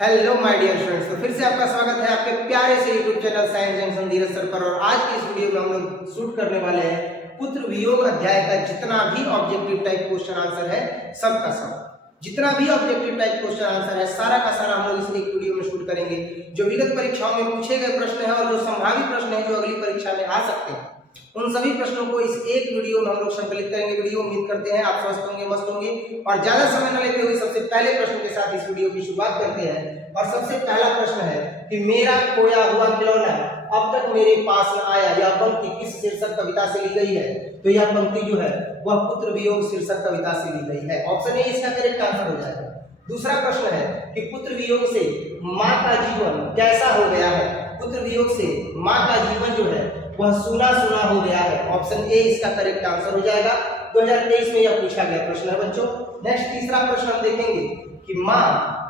Hello my dear students, तो फिर से आपका स्वागत है आपके प्यारे से यूट्यूब चैनल साइंस जंक्शन धीरज सर पर। और आज की इस वीडियो में हम लोग शूट करने वाले हैं पुत्र वियोग अध्याय का जितना भी ऑब्जेक्टिव टाइप क्वेश्चन आंसर है सबका सब, जितना भी ऑब्जेक्टिव टाइप क्वेश्चन आंसर है सारा का सारा हम लोग इस एक वीडियो में शूट करेंगे। जो विगत परीक्षाओं में पूछे गए प्रश्न है और जो संभावित प्रश्न है जो अगली परीक्षा में आ सकते हैं, उन सभी प्रश्नों को इस एक वीडियो में हम लोग संकलित करेंगे। वीडियो उम्मीद करते हैं आप स्वस्थ होंगे, मस्त होंगे। और ज्यादा समय न लेते हुए सबसे पहले प्रश्न के साथ इस वीडियो की शुरुआत करते हैं। और सबसे पहला प्रश्न है कि मेरा खोया हुआ खिलौना अब तक मेरे पास न आया, यह पंक्ति किस शीर्षक कविता से ली गई है? तो यह पंक्ति जो है वह पुत्र वियोग शीर्षक कविता से ली गई है। ऑप्शन ए इसका करेक्ट आंसर हो जाएगा। दूसरा प्रश्न है कि पुत्र वियोग से माँ का जीवन कैसा हो गया है? पुत्र वियोग से माँ का जीवन जो है वह सूना सूना हो गया है। ऑप्शन ए इसका करेक्ट आंसर हो जाएगा। 2023 में यह पूछा गया प्रश्न है बच्चों। नेक्स्ट तीसरा प्रश्न हम देखेंगे कि माँ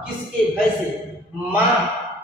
किसके भय से माँ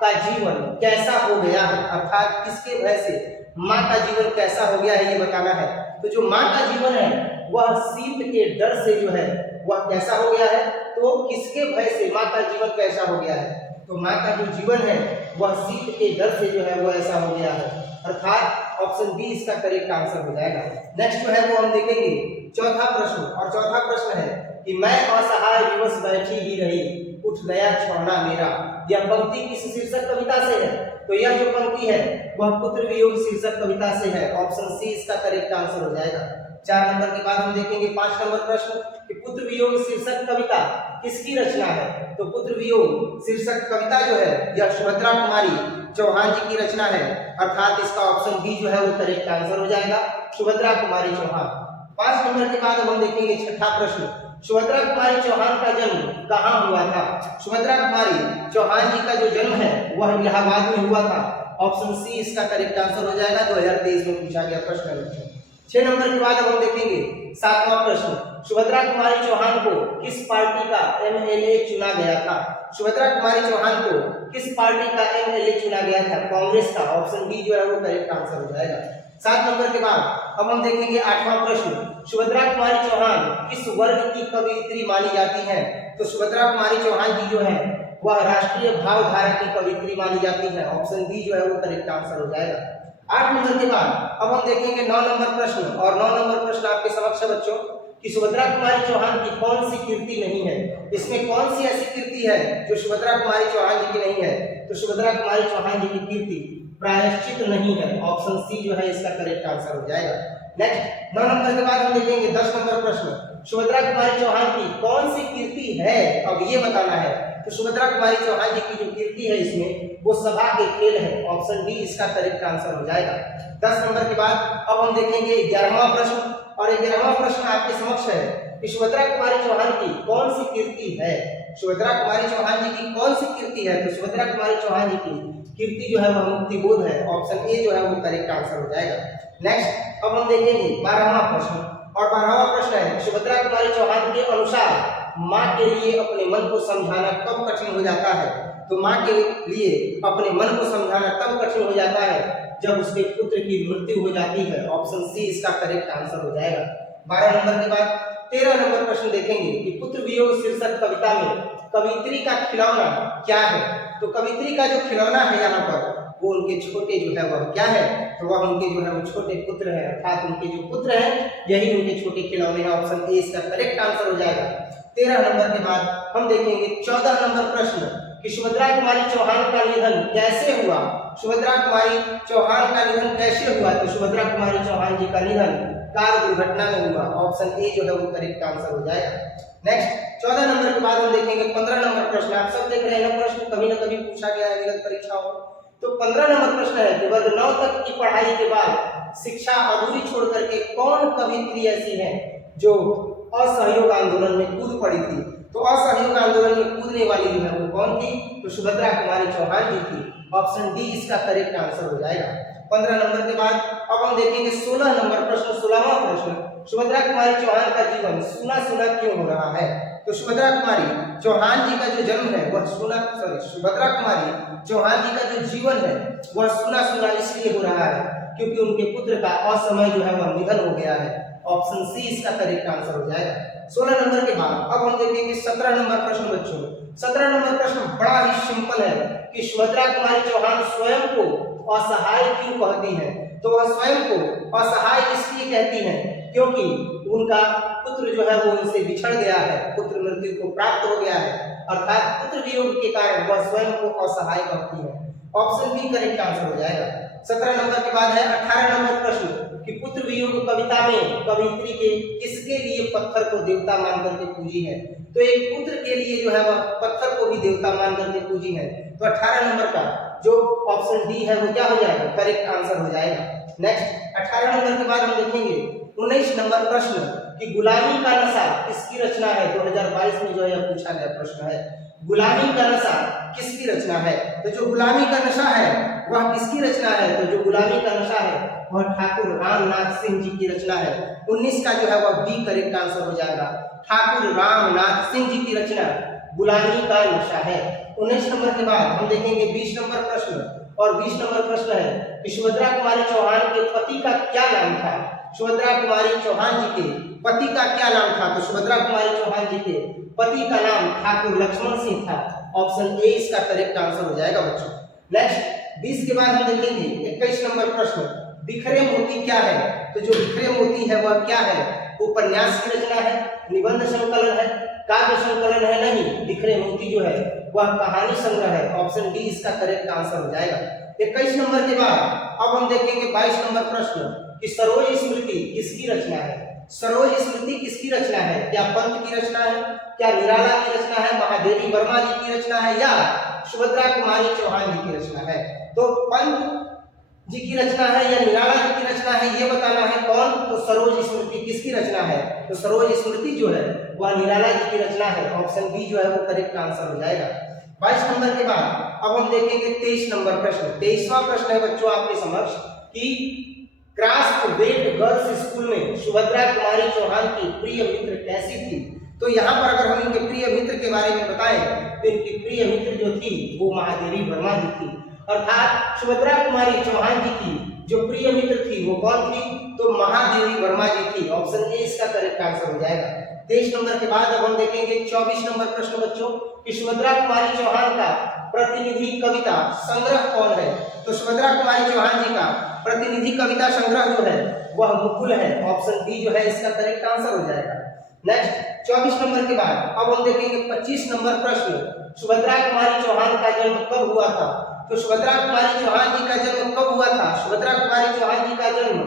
का जीवन कैसा हो गया है, अर्थात किसके भय से माँ का जीवन कैसा हो गया है ये बताना है। तो जो माँ का जीवन है वह शीत के डर से जो है वह कैसा हो गया है? तो किसके भय से माँ का जीवन कैसा हो गया है? तो माँ का जो जीवन है वह शीत के डर से जो है वो ऐसा हो गया है, अर्थात ऑप्शन बी इसका करेक्ट आंसर हो जाएगा। नेक्स्ट जो है वो हम देखेंगे चौथा प्रश्न। और चौथा प्रश्न है कि मैं असहाय विवश बैठी ही रही, उठ गया छौना मेरा। यह पंक्ति किस शीर्षक कविता से है? तो यह जो पंक्ति है वह पुत्र वियोग शीर्षक कविता से है। ऑप्शन सी इसका करेक्ट आंसर हो जाएगा। 4 नंबर के बाद हम देखेंगे 5 नंबर प्रश्न कि पुत्र वियोग शीर्षक कविता किसकी रचना है? तो पुत्र वियोग शीर्षक कविता जो है यह सुभद्रा कुमारी चौहान जी की रचना है, अर्थात इसका ऑप्शन बी जो है वो करेक्ट आंसर हो जाएगा, सुभद्रा कुमारी चौहान। 5 नंबर के बाद हम देखेंगे छठा प्रश्न, सुभद्रा कुमारी चौहान का जन्म कहाँ हुआ था? सुभद्रा कुमारी चौहान जी का जो जन्म है वह इलाहाबाद में हुआ था। ऑप्शन सी इसका करेक्ट आंसर हो जाएगा। 2023 में पूछा गया प्रश्न है। 6 नंबर के बाद हम देखेंगे 7वां प्रश्न, सुभद्रा कुमारी चौहान को किस पार्टी का एमएलए चुना गया था? सुभद्रा कुमारी चौहान को किस पार्टी का एमएलए चुना गया था? कांग्रेस का। ऑप्शन बी जो है वो करेक्ट आंसर हो जाएगा। 7 नंबर के बाद अब हम देखेंगे 8वां प्रश्न, सुभद्रा कुमारी चौहान किस वर्ग की कवयित्री मानी जाती है? तो सुभद्रा कुमारी चौहान जी जो है वह राष्ट्रीय भावधारा की कवयित्री मानी जाती है। ऑप्शन बी जो है वो करेक्ट आंसर हो जाएगा। 8 नंबर के बाद अब हम देखेंगे 9 नंबर प्रश्न। और 9 नंबर प्रश्न आपके समक्ष है बच्चों कि सुभद्रा कुमारी चौहान की कौन सी कीर्ति नहीं है? इसमें कौन सी ऐसी कीर्ति है जो सुभद्रा कुमारी चौहान जी की नहीं है? तो सुभद्रा कुमारी चौहान जी की कीर्ति प्रायश्चित नहीं है। ऑप्शन सी जो है इसका करेक्ट आंसर हो जाएगा। नेक्स्ट 9 नंबर के बाद हम देखेंगे 10 नंबर प्रश्न, सुभद्रा कुमारी चौहान की कौन सी कीर्ति है? अब ये बताना है। तो सुभद्रा कुमारी चौहान जी की जो कीर्ति है इसमें वो सभा के खेल है। ऑप्शन बी इसका करेक्ट आंसर हो जाएगा। 10 नंबर के बाद अब हम देखेंगे 11वां प्रश्न। और 11वां प्रश्न आपके समक्ष है कि सुभद्रा कुमारी चौहान की कौन सी कीर्ति है? सुभद्रा कुमारी चौहान जी की कौन सी कीर्ति है? तो सुभद्रा कुमारी चौहान जी की कीर्ति जो है वह मुक्ति बोध है। ऑप्शन ए जो है वो करेक्ट आंसर हो जाएगा। नेक्स्ट अब हम देखेंगे 12वां प्रश्न। और 12वां प्रश्न है सुभद्रा कुमारी चौहान के अनुसार माँ के लिए अपने मन को समझाना कब कठिन हो जाता है? तो माँ के लिए अपने मन को समझाना तब कठिन हो जाता है जब उसके पुत्र की मृत्यु हो जाती है। ऑप्शन सी इसका करेक्ट आंसर हो जाएगा। 12 नंबर के बाद 13 नंबर प्रश्न देखेंगे कि पुत्र वियोग शीर्षक कविता में कवित्री का खिलौना क्या है? तो कवित्री का जो खिलौना है यहाँ पर वो उनके छोटे जो है वह क्या है? तो वह उनके जो है वो छोटे पुत्र है, अर्थात उनके जो पुत्र हैं यही उनके छोटे खिलौने हैं। ऑप्शन ए इसका करेक्ट आंसर हो जाएगा। 13 नंबर के बाद हम देखेंगे 14 नंबर प्रश्न कि सुभद्रा कुमारी चौहान का निधन कैसे हुआ? सुभद्रा कुमारी चौहान का निधन कैसे हुआ? तो सुभद्रा कुमारी चौहान जी का निधन कार दुर्घटना में हुआ। ऑप्शन ए जो है वो करेक्ट आंसर हो जाएगा। नेक्स्ट 14 नंबर के बाद हम देखेंगे 15 नंबर प्रश्न। आप सब देख रहे हैं प्रश्न कभी न कभी पूछा गया है विगत परीक्षाओं में। तो 15 नंबर प्रश्न है कि वर्ग 9 तक की पढ़ाई के बाद शिक्षा अधूरी छोड़ करके कौन कवित्री ऐसी है जो असहयोग आंदोलन में कूद पड़ी थी? तो असहयोग आंदोलन में कूदने वाली जो है वो कौन थी? तो सुभद्रा कुमारी चौहान जी थी। ऑप्शन डी इसका करेक्ट आंसर हो जाएगा। 15 नंबर के बाद अब हम देखेंगे 16 नंबर प्रश्न। 16वां प्रश्न, सुभद्रा कुमारी चौहान का जीवन सूना सूना क्यों हो रहा है? तो सुभद्रा कुमारी चौहान जी का जो जन्म है वह सुभद्रा कुमारी चौहान जी का जो जीवन है वह सूना सूना इसलिए हो रहा है क्योंकि उनके पुत्र का असमय जो है वह निधन हो गया है। ऑप्शन सी इसका करेक्ट आंसर हो जाएगा। 16 नंबर के बाद अब हम देखेंगे 17 नंबर प्रश्न बच्चों। 17 नंबर प्रश्न बड़ा ही सिंपल है कि सुभद्रा कुमारी चौहान स्वयं को असहाय क्यों कहती है। तो वह स्वयं को असहाय इसलिए कहती है क्योंकि उनका पुत्र जो है वो उनसे बिछड़ गया है, पुत्र मृत्यु को प्राप्त हो गया है, अर्थात पुत्र वियोग के कारण वह स्वयं को असहाय कहती है। ऑप्शन बी करेक्ट आंसर हो जाएगा। 17 नंबर के बाद है 18 नंबर प्रश्न कि पुत्र वियोग कविता में कवयित्री के किसके लिए पत्थर को देवता मान करके पूजी है। तो एक पुत्र के लिए जो है वह पत्थर को भी देवता मान करके पूजी है। तो 18 नंबर का जो ऑप्शन डी है वो क्या हो जाएगा, करेक्ट आंसर हो जाएगा। नेक्स्ट 18 नंबर के बाद हम देखेंगे 19 नंबर प्रश्न कि गुलामी का नशा किसकी रचना है। 2022 में जो है पूछा गया प्रश्न है, गुलामी का नशा किसकी रचना है। तो जो गुलामी का नशा है वह किसकी रचना है। तो जो गुलामी का नशा है वह ठाकुर रामनाथ सिंह जी की रचना है। 19 का जो है वह बी करेक्ट आंसर हो जाएगा। ठाकुर रामनाथ सिंह जी की रचना गुलामी का नशा है। 19 नंबर के बाद हम देखेंगे 20 नंबर प्रश्न और 20 नंबर प्रश्न है कि सुभद्रा कुमारी चौहान के पति का क्या नाम था। सुभद्रा कुमारी चौहान जी के पति का क्या नाम था। तो सुभद्रा कुमारी चौहान जी के पति का नाम ठाकुर लक्ष्मण सिंह था। ऑप्शन ए इसका करेक्ट आंसर हो जाएगा बच्चों। नेक्स्ट 20 के बाद हम देखेंगे 21 नंबर प्रश्न, बिखरे मोती क्या है। तो जो बिखरे मोती है वह क्या है, उपन्यास की रचना है, निबंध संकलन है, काव्य संकलन है। नहीं, बिखरे मोती जो है वह कहानी संग्रह है। ऑप्शन डी इसका करेक्ट आंसर हो जाएगा। 21 नंबर के बाद अब हम देखेंगे 22 नंबर प्रश्न कि सरोज स्मृति किसकी रचना है। सरोज स्मृति किसकी रचना है, क्या पंत की रचना है, क्या निराला की रचना है, महादेवी वर्मा जी की रचना है या सुभद्रा कुमारी चौहान जी की रचना है। तो पंत जी की रचना है या निराला जी की रचना है ये बताना है कौन। तो सरोज स्मृति किसकी रचना है। तो सरोज स्मृति जो है वह निराला जी की रचना है। ऑप्शन बी जो है वो करेक्ट आंसर हो जाएगा। 22 नंबर के बाद अब हम देखेंगे 23 नंबर प्रश्न। 23वां प्रश्न है बच्चों आपके समक्ष कि क्राफ्ट वेट गर्ल्स स्कूल में सुभद्रा कुमारी चौहान की प्रिय मित्र कैसी थी। तो यहाँ पर अगर हम इनके प्रिय मित्र के बारे में बताएं तो इनकी प्रिय मित्र जो थी वो महादेवी वर्मा जी थी। अर्थात सुभद्रा कुमारी चौहान जी की जो प्रिय मित्र थी वो कौन थी। तो महादेवी वर्मा जी थी। ऑप्शन ए इसका करेक्ट आंसर हो जाएगा। 23 नंबर के बाद अब हम देखेंगे 24 नंबर प्रश्न बच्चों कि सुभद्रा कुमारी चौहान का प्रतिनिधि कविता संग्रह कौन है। तो सुभद्रा कुमारी चौहान जी का प्रतिनिधि कविता संग्रह जो है वह मुकुल है। ऑप्शन बी जो है इसका करेक्ट आंसर हो जाएगा। नेक्स्ट 24 नंबर के बाद अब हम देखेंगे 25 नंबर प्रश्न, सुभद्रा कुमारी चौहान का जन्म कब हुआ था। तो सुभद्रा कुमारी चौहान जी का जन्म कब हुआ था। सुभद्रा कुमारी चौहान जी का जन्म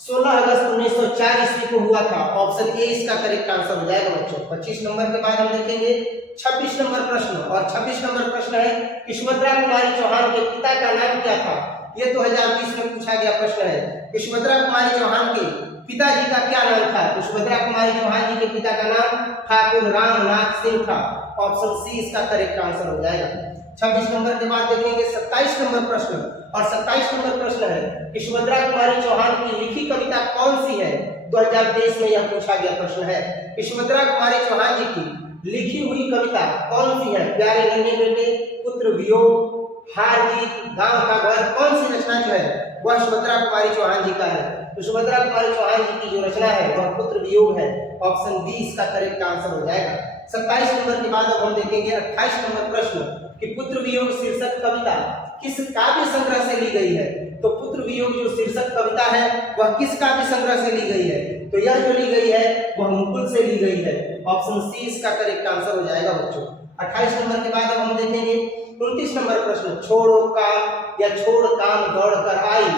16 अगस्त 1904 ईस्वी को हुआ था। ऑप्शन ए इसका करेक्ट आंसर हो जाएगा बच्चों। 25 नंबर के बाद हम देखेंगे 26 नंबर प्रश्न और 26 नंबर प्रश्न है कि सुभद्रा कुमारी चौहान के पिता का नाम क्या था। ये 2020 में पूछा गया प्रश्न है कि सुभद्रा कुमारी चौहान के पिताजी का क्या नाम था। तो सुभद्रा कुमारी चौहान जी के पिता का नाम ठाकुर रामनाथ सिंह था। ऑप्शन सी इसका करेक्ट आंसर हो जाएगा। 26 नंबर के बाद देखेंगे 27 नंबर प्रश्न और 27 नंबर प्रश्न है कि सुभद्रा कुमारी चौहान की लिखी कविता कौन सी है। 2023 में यह पूछा गया प्रश्न है कि सुभद्रा कुमारी चौहान जी की लिखी हुई कविता कौन सी है। प्यारे नन्हे बेटे, पुत्र वियोग, हार जीत, गांव का घर, कौन सी रचना जो है वह सुभद्रा कुमारी चौहान जी का है। तो सुभद्रा कुमारी चौहान जी की जो रचना है वह पुत्र वियोग है। ऑप्शन बी इसका करेक्ट आंसर हो जाएगा। 27 नंबर के बाद अब हम देखेंगे 28 नंबर प्रश्न कि पुत्र वियोग शीर्षक कविता किस काव्य संग्रह से ली गई है। तो पुत्र वियोग जो शीर्षक कविता है वह किस काव्य संग्रह से ली गई है। तो यह जो ली गई है वह मुकुल से ली गई है। ऑप्शन सी इसका करेक्ट आंसर हो जाएगा बच्चों। 28 नंबर के बाद अब हम देखेंगे 29 नंबर प्रश्न, छोड़ो काम या छोड़ काम दौड़ कर आई,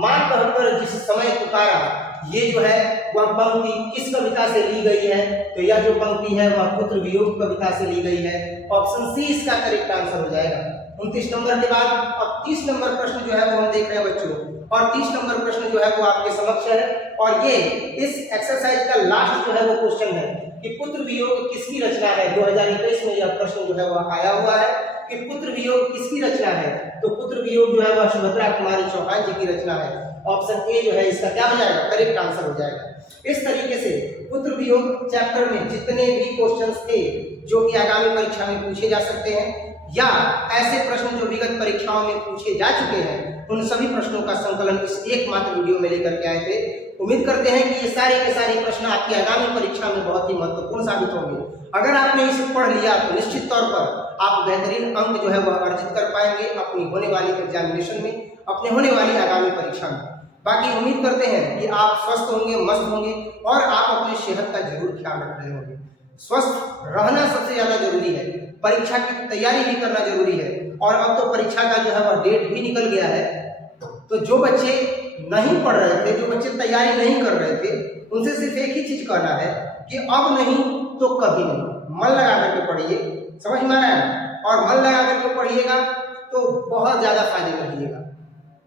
माँ कहकर जिस समय पुकारा। ये जो है वह पंक्ति किस कविता से ली गई है। तो यह जो पंक्ति है वह पुत्र वियोग कविता से ली गई है। ऑप्शन सी इसका करेक्ट आंसर हो जाएगा। 29 नंबर के बाद अब 30 नंबर प्रश्न जो है वो हम देख रहे हैं बच्चों और 30 नंबर प्रश्न जो है वो आपके समक्ष है और ये इस एक्सरसाइज का लास्ट जो है वो क्वेश्चन है कि पुत्र वियोग किसकी रचना है। 2021 में यह प्रश्न जो है वह आया हुआ है कि पुत्र वियोग किसकी रचना है। तो पुत्र वियोग जो है वह सुभद्रा कुमारी चौहान जी की रचना है। ऑप्शन ए जो है इसका क्या हो जाएगा, करेक्ट आंसर हो जाएगा। इस तरीके से पुत्र वियोग चैप्टर में जितने भी क्वेश्चंस थे जो कि आगामी परीक्षा में पूछे जा सकते हैं या ऐसे प्रश्न जो विगत परीक्षाओं में पूछे जा चुके हैं उन सभी प्रश्नों का संकलन इस एकमात्र वीडियो में लेकर के आए थे। उम्मीद करते हैं कि ये सारे के सारे प्रश्न आपकी आगामी परीक्षा में बहुत ही महत्वपूर्ण साबित होंगे। अगर आपने इसे पढ़ लिया तो निश्चित तौर पर आप बेहतरीन अंक जो है वह अर्जित कर पाएंगे अपनी होने वाली एग्जामिनेशन में, अपने होने वाली आगामी परीक्षा में। बाकी उम्मीद करते हैं कि आप स्वस्थ होंगे, मस्त होंगे और आप अपनी सेहत का जरूर ख्याल रख रहे होंगे। स्वस्थ रहना सबसे ज्यादा जरूरी है, परीक्षा की तैयारी भी करना जरूरी है। और अब तो परीक्षा का जो है वह डेट भी निकल गया है, तो जो बच्चे नहीं पढ़ रहे थे, जो बच्चे तैयारी नहीं कर रहे थे, उनसे सिर्फ एक ही चीज कहना है कि अब नहीं तो कभी नहीं, मन लगा करके पढ़िए, समझ में आ रहा है? और मन लगा करके पढ़िएगा तो बहुत ज्यादा फायदे में रहिएगा।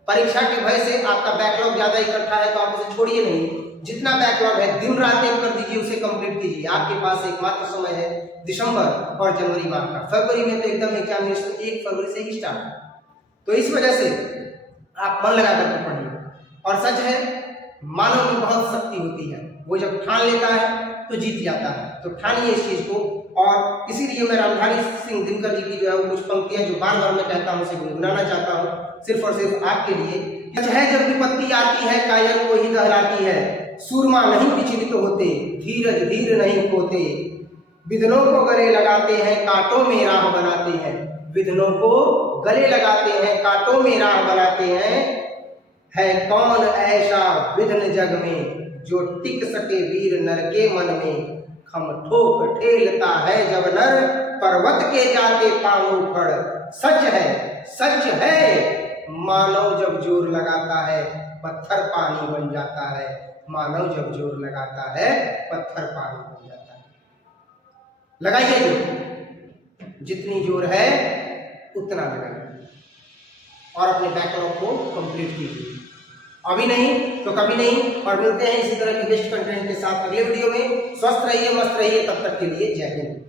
परीक्षा के भय से आपका बैकलॉग ज्यादा इकट्ठा है तो आप उसे छोड़िए नहीं, जितना बैकलॉग है दिन रात एक कर दीजिए, उसे कंप्लीट कीजिए। आपके पास एकमात्र समय है दिसंबर और जनवरी माह का। फरवरी में तो एकदम एग्जामिनेशन 1 फरवरी से ही स्टार्ट है, तो इस वजह से आप मन लगा करके पढ़िए। और सच है, मानव में बहुत शक्ति होती है, वो जब ठान लेता है तो जीत जाता है। तो ठानिए इस चीज को। और इसीलिए मैं रामधारी सिंह दिनकर जी की जो है वो कुछ पंक्तियां जो बार बार मैं कहता हूँ उसे गुनगुनाना चाहता हूँ, सिर्फ और सिर्फ आपके लिए। है जब विपत्ति आती है कायर को ही दहराती है, सूरमा नहीं विचलित होते, धीरज धीर नहीं खोते, विघ्नों को गले लगाते हैं कांटों में राह बनाते हैं, विघ्नों को गले लगाते हैं कांटों में राह बनाते हैं। है कौन ऐसा विघ्न जग में जो टिक सके वीर नर के मन में, खम ठोक ठेलता है जब नर पर्वत के जाते पांव उखड़। सच है मानव जब जोर लगाता है पत्थर पानी बन जाता है, मानव जब जोर लगाता है पत्थर पानी बन जाता है। लगाइए जोर, जितनी जोर है उतना लगाइए और अपने बैकलॉग को कंप्लीट कीजिए। अभी नहीं तो कभी नहीं। और मिलते हैं इसी तरह के बेस्ट कंटेंट के साथ अगले वीडियो में। स्वस्थ रहिए, मस्त रहिए, तब तक के लिए जय हिंद।